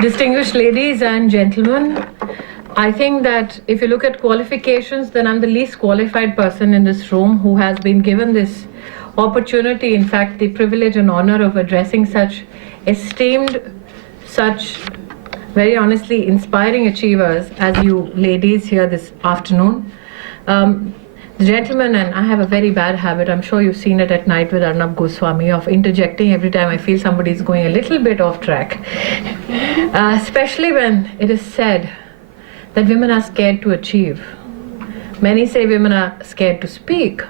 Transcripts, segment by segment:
Distinguished ladies and gentlemen, I think that if you look at qualifications, then I'm the least qualified person in this room who has been given this opportunity, in fact, the privilege and honor of addressing such esteemed, such very honestly inspiring achievers as you ladies here this afternoon. The gentleman, and I have a very bad habit, I'm sure you've seen it at night with Arnab Goswami, of interjecting every time I feel somebody is going a little bit off track. Especially when it is said that women are scared to achieve. Many say women are scared to speak.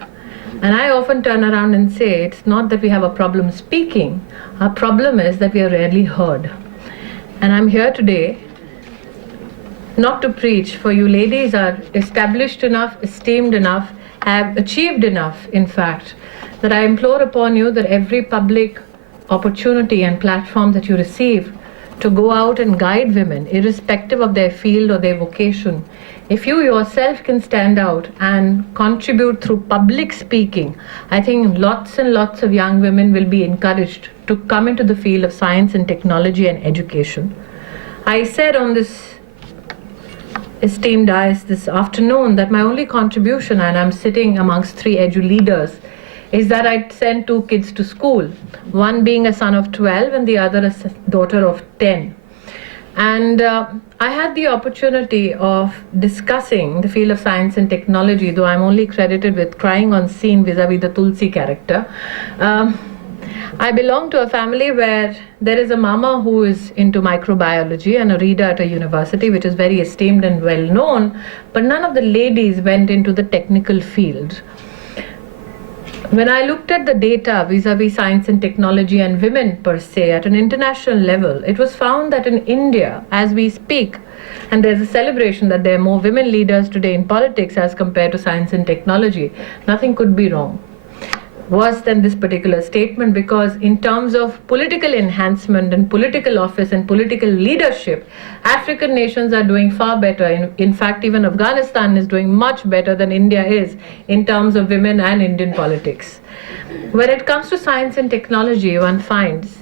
And I often turn around and say it's not that we have a problem speaking, our problem is that we are rarely heard. And I'm here today not to preach, for you ladies are established enough, esteemed enough, have achieved enough, in fact, that I implore upon you that every public opportunity and platform that you receive to go out and guide women, irrespective of their field or their vocation, if you yourself can stand out and contribute through public speaking, I think lots and lots of young women will be encouraged to come into the field of science and technology and education. I said on this esteemed dais this afternoon that my only contribution, and I'm sitting amongst 3 edu leaders, is that I sent 2 kids to school, one being a son of 12 and the other a daughter of 10. And I had the opportunity of discussing the field of science and technology, though I'm only credited with crying on scene vis-a-vis the Tulsi character. I belong to a family where there is a mama who is into microbiology and a reader at a university, which is very esteemed and well known, but none of the ladies went into the technical field. When I looked at the data vis-a-vis science and technology and women per se at an international level, it was found that in India, as we speak, and there's a celebration that there are more women leaders today in politics as compared to science and technology, nothing could be wrong. Worse than this particular statement, because in terms of political enhancement and political office and political leadership, African nations are doing far better. In fact, even Afghanistan is doing much better than India is in terms of women and Indian politics. When it comes to science and technology, one finds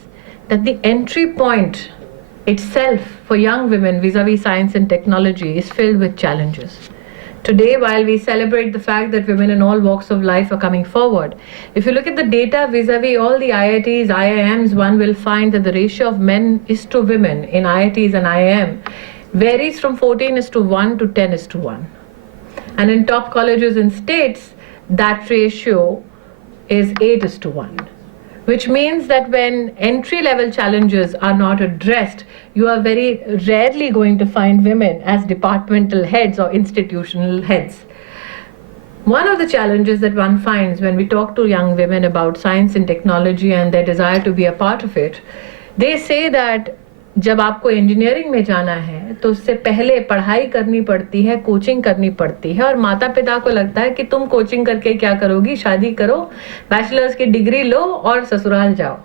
that the entry point itself for young women vis-a-vis science and technology is filled with challenges. Today, while we celebrate the fact that women in all walks of life are coming forward, if you look at the data vis-a-vis all the IITs, IIMs, one will find that the ratio of men is to women in IITs and IIM varies from 14:1 to 10:1. And in top colleges and states, that ratio is 8:1. Which means that when entry-level challenges are not addressed, you are very rarely going to find women as departmental heads or institutional heads. One of the challenges that one finds when we talk to young women about science and technology and their desire to be a part of it, they say that जब आपको engineering में जाना है तो उससे पहले पढ़ाई करनी पड़ती है, कोचिंग करनी पड़ती है, और माता पिता को लगता है कि तुम कोचिंग करके क्या करोगी, शादी करो, बैचलर्स की डिग्री लो और ससुराल जाओ.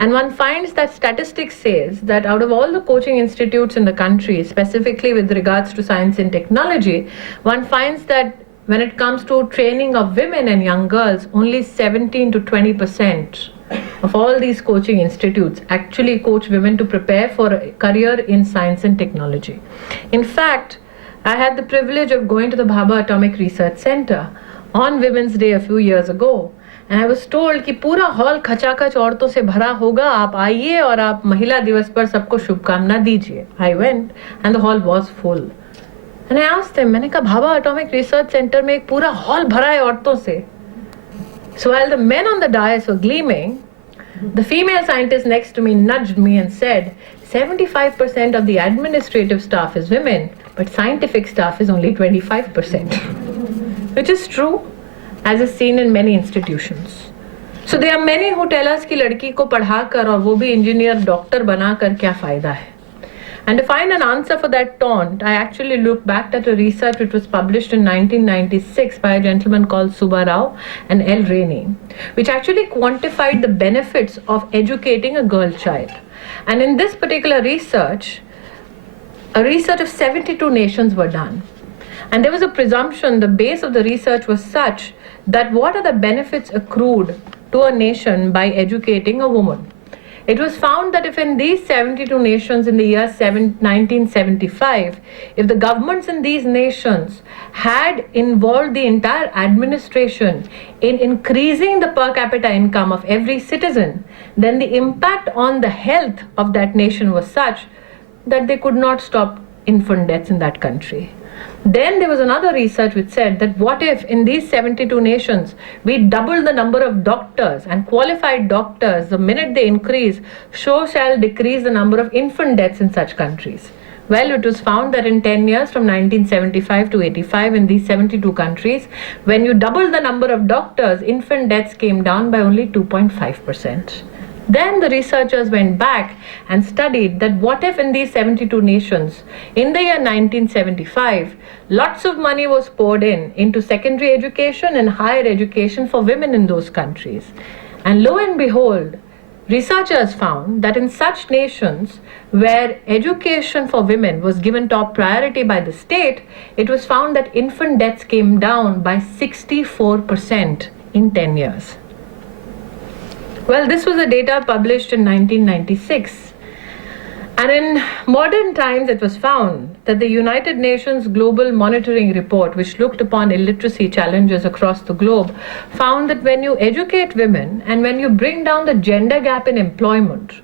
And one finds that statistics says that out of all the coaching institutes in the country, specifically with regards to science and technology, one finds that when it comes to training of women and young girls, only 17 to 20% of all these coaching institutes actually coach women to prepare for a career in science and technology. In fact, I had the privilege of going to the Bhabha Atomic Research Center on Women's Day a few years ago, and I was told कि पूरा hall खचाखच औरतों से भरा होगा, आप आइए और आप महिला दिवस पर सबको शुभकामना दीजिए. I went and the hall was full. And I asked them, मैंने कहा भाभा Atomic Research Center में एक पूरा हॉल भरा है औरतों से. So while the men on the dais were gleaming, the female scientist next to me nudged me and said, 75% of the administrative staff is women, but scientific staff is only 25%. Which is true, as is seen in many institutions. So there are many who tell us कि लड़की को पढ़ाकर और वो भी engineer doctor बनाकर क्या फायदा है. And to find an answer for that taunt, I actually looked back at a research which was published in 1996 by a gentleman called Subba Rao and L. Rainey, which actually quantified the benefits of educating a girl child. And in this particular research, a research of 72 nations were done. And there was a presumption, the base of the research was such that what are the benefits accrued to a nation by educating a woman? It was found that if in these 72 nations in the year 1975, if the governments in these nations had involved the entire administration in increasing the per capita income of every citizen, then the impact on the health of that nation was such that they could not stop infant deaths in that country. Then there was another research which said that what if in these 72 nations we double the number of doctors and qualified doctors the minute they increase, so shall decrease the number of infant deaths in such countries. Well, it was found that in 10 years from 1975 to 85 in these 72 countries, when you double the number of doctors, infant deaths came down by only 2.5%. Then the researchers went back and studied that what if in these 72 nations, in the year 1975, lots of money was poured into secondary education and higher education for women in those countries. And lo and behold, researchers found that in such nations where education for women was given top priority by the state, it was found that infant deaths came down by 64% in 10 years. Well, this was a data published in 1996. And in modern times, it was found that the United Nations Global Monitoring Report, which looked upon illiteracy challenges across the globe, found that when you educate women and when you bring down the gender gap in employment,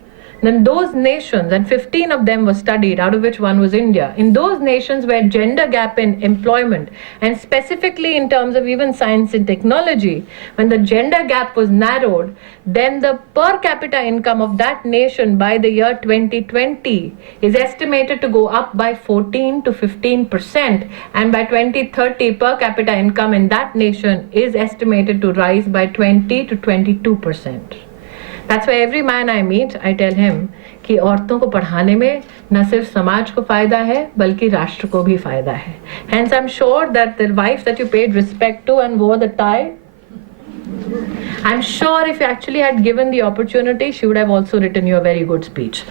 then those nations, and 15 of them were studied, out of which one was India, in those nations where gender gap in employment, and specifically in terms of even science and technology, when the gender gap was narrowed, then the per capita income of that nation by the year 2020 is estimated to go up by 14 to 15%, and by 2030 per capita income in that nation is estimated to rise by 20 to 22%. That's why every man I meet, I tell him कि औरतों को पढ़ाने में न सिर्फ समाज को फायदा है बल्कि राष्ट्र को भी फायदा है. Hence, I'm sure that the wife that you paid respect to and wore the tie, I'm sure if you actually had given the opportunity, she would have also written you a very good speech.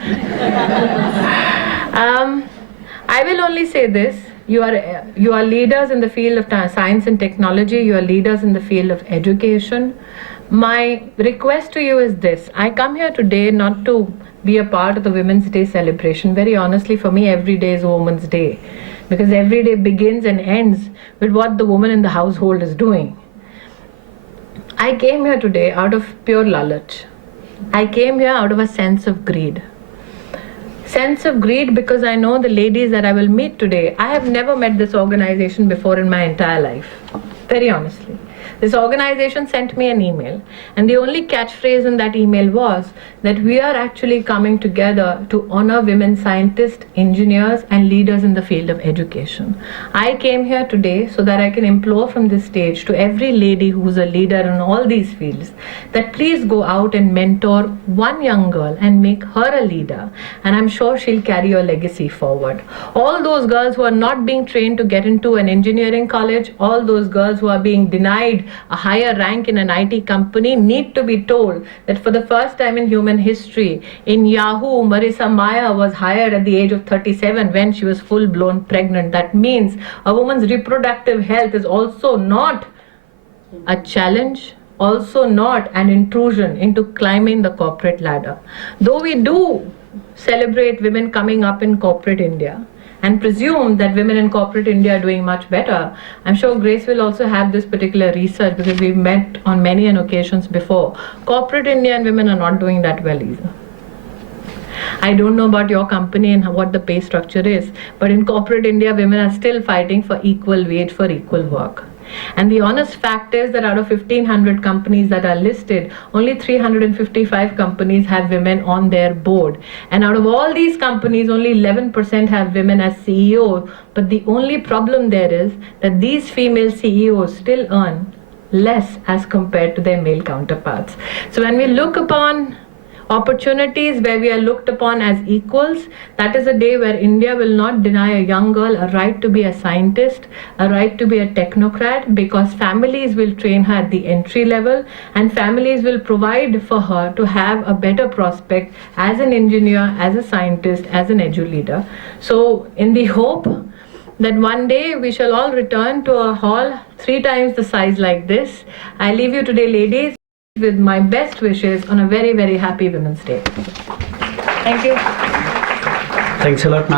I will only say this. You are leaders in the field of science and technology. You are leaders in the field of education. My request to you is this. I come here today not to be a part of the Women's Day celebration. Very honestly, for me, every day is Women's Day, because every day begins and ends with what the woman in the household is doing. I came here today out of pure lalach. I came here out of a sense of greed. Sense of greed because I know the ladies that I will meet today. I have never met this organization before in my entire life. Very honestly. This organization sent me an email, and the only catchphrase in that email was that we are actually coming together to honor women scientists, engineers, and leaders in the field of education. I came here today so that I can implore from this stage to every lady who's a leader in all these fields that please go out and mentor one young girl and make her a leader, and I'm sure she'll carry your legacy forward. All those girls who are not being trained to get into an engineering college, all those girls who are being denied a higher rank in an IT company need to be told that for the first time in human history, in Yahoo, Marissa Mayer was hired at the age of 37 when she was full-blown pregnant. That means a woman's reproductive health is also not a challenge, also not an intrusion into climbing the corporate ladder. Though we do celebrate women coming up in corporate India, and presume that women in corporate India are doing much better. I'm sure Grace will also have this particular research because we've met on many occasions before. Corporate India and women are not doing that well either. I don't know about your company and what the pay structure is, but in corporate India, women are still fighting for equal wage for equal work. And the honest fact is that out of 1,500 companies that are listed, only 355 companies have women on their board. And out of all these companies, only 11% have women as CEOs. But the only problem there is that these female CEOs still earn less as compared to their male counterparts. So when we look upon opportunities where we are looked upon as equals, that is a day where India will not deny a young girl a right to be a scientist, a right to be a technocrat, because families will train her at the entry level and families will provide for her to have a better prospect as an engineer, as a scientist, as an edu leader. So in the hope that one day we shall all return to a hall 3 times the size like this, I leave you today, ladies. with my best wishes on a very, very happy Women's Day. Thank you. Thanks a lot, ma'am.